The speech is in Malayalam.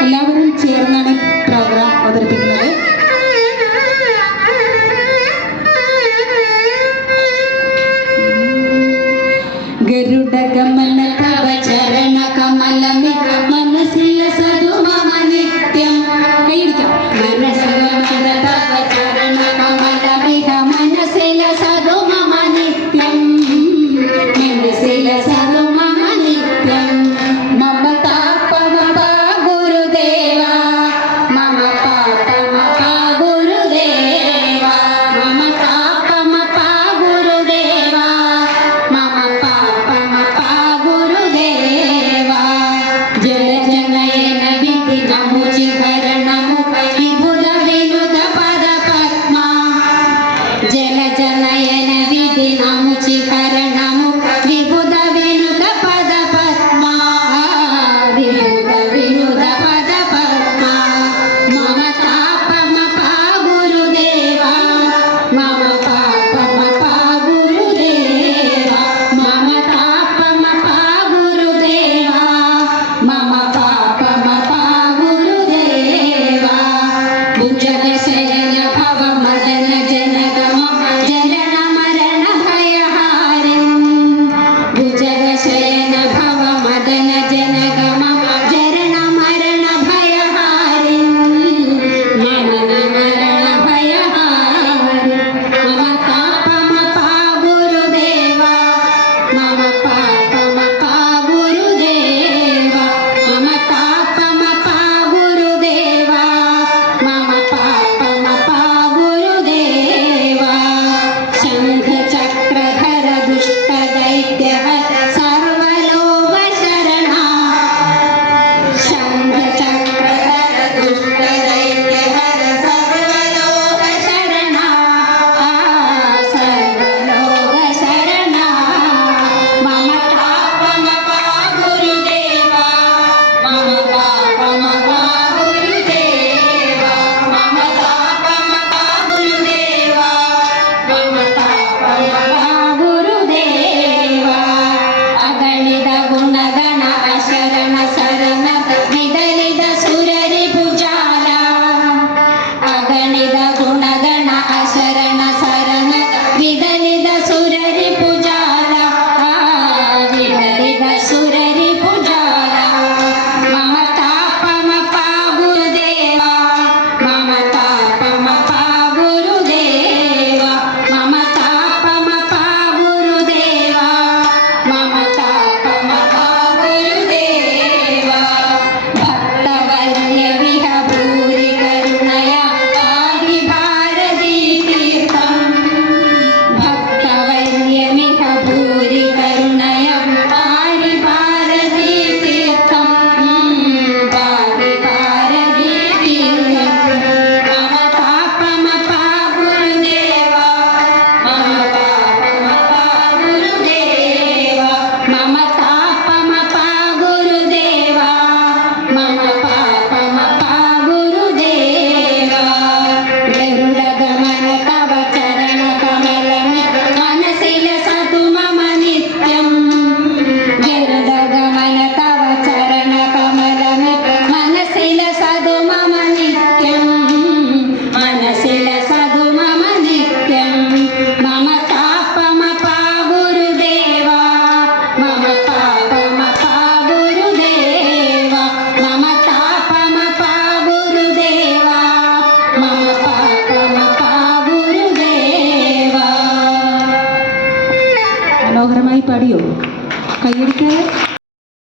എല്ലാവരും ചേർന്നാണ് പ്രോഗ്രാം അവതരിപ്പിക്കുന്നത്. ഗരുഡഗമന തവ ചരണ കമലമിക മനസ്സില സദുമമ നിത്യം. കൈയടിക്കാം. ഗരുഡഗമന തവ ചരണ കമലമിക മനസ്സില സദുമമ നിത്യം. മനസ്സില സദുമമ നിത്യം. മമ താപമ ഗുരുദേവ മമ പാപമ ഗുരുദേവ മമ താപമ ഗുരുദേവ മമ പാപമ ഗുരുദേവ. ജലജനയന വിധിനമുചിഹരണമുഖ വിഭുത വിനുത പദ പദ്മ. ജലജനയന വിധിനമുചിഹരണമുഖ വിഭുത വിനുത പദ പദ്മ. വിഭുത വിനുത പദ പദ്മ. മമ താപമ ഗുരുദേവ മമ പാപമ ഗുരുദേവ മമ താപമ ഗുരുദേവ മമ പാപമ ഗുരുദേവ. ഭുജഗശയന ഭവ മദന ജനക മമ ജനന മരണ ഭയഹാരിം. ഭുജഗശയന ഭവ മദന ജനക മമ ജനന മരണ ഭയഹാരിം. മരണ മരണ ഭയഹാരിം. മമ താപമ ഗുരുദേവ മമ പാപമ ഗുരുദേവ മമ താപമ ഗുരുദേവ മമ പാപമ ഗുരുദേവ. ശംഖചക്രധര ദുഷ്ടദൈത്യഹര സർവലോകശരണാ. ശംഖചക്രധര ദുഷ്ടദൈത്യഹര സർവലോകശരണാ. സർവലോകശരണാ. മമ താപമ ഗുരുദേവ മമ പാപമ ഗുരുദേവ മമ താപമ ഗുരുദേവ മമ പാപമ ഗുരുദേവ. അഗണിത ഗുണഗണ അശരണ ശരണ വിദലിത സുരരി ഭുജാല. അഗണിത ഗുണഗണ അശരണ ശരണ വിദലിത സുരരി ഭുജാല. വിദലിത സുരരി ഭുജാല. മമ താപമ ഗുരുദേവ മമ താപമ ഗുരുദേവ മമ താപമ ഗുരുദേവ മമ താപമ ഗുരുദേവ. ഭക്തവര്യ വിഹ ഭൂരി കരുണയ പാഹി ഭാരതീ തീർത്ഥം. ഭക്തവര്യ മിഹ ഭൂരി കരുണയ പാഹി ഭാരതീ തീർത്ഥം. പാഹി ഭാരതീ തീർത്ഥം. മമ താപമ ഗുരുദേവ മമ പാപമ ഗുരുദേവ മമ താപമ ഗുരുദേവ മമ പാപമ ഗുരുദേവ. ഗരുഡഗമന തവ ചരണ കമലമിക മനസ്സില സതുമമ നിത്യം. ഗരുഡഗമന തവ ചരണ കമലമിക മനസ്സില സതുമമ നിത്യം. മനസ്സില സതുമമ നിത്യം. മമ താപമ ഗുരുദേവ മമ പാപമ ഗുരുദേവ മമ താപമ ഗുരുദേവ മമ പാപമ ഗുരുദേവ. മനോഹരമായി പാടിയോ? കൈയടിക്കാതെ.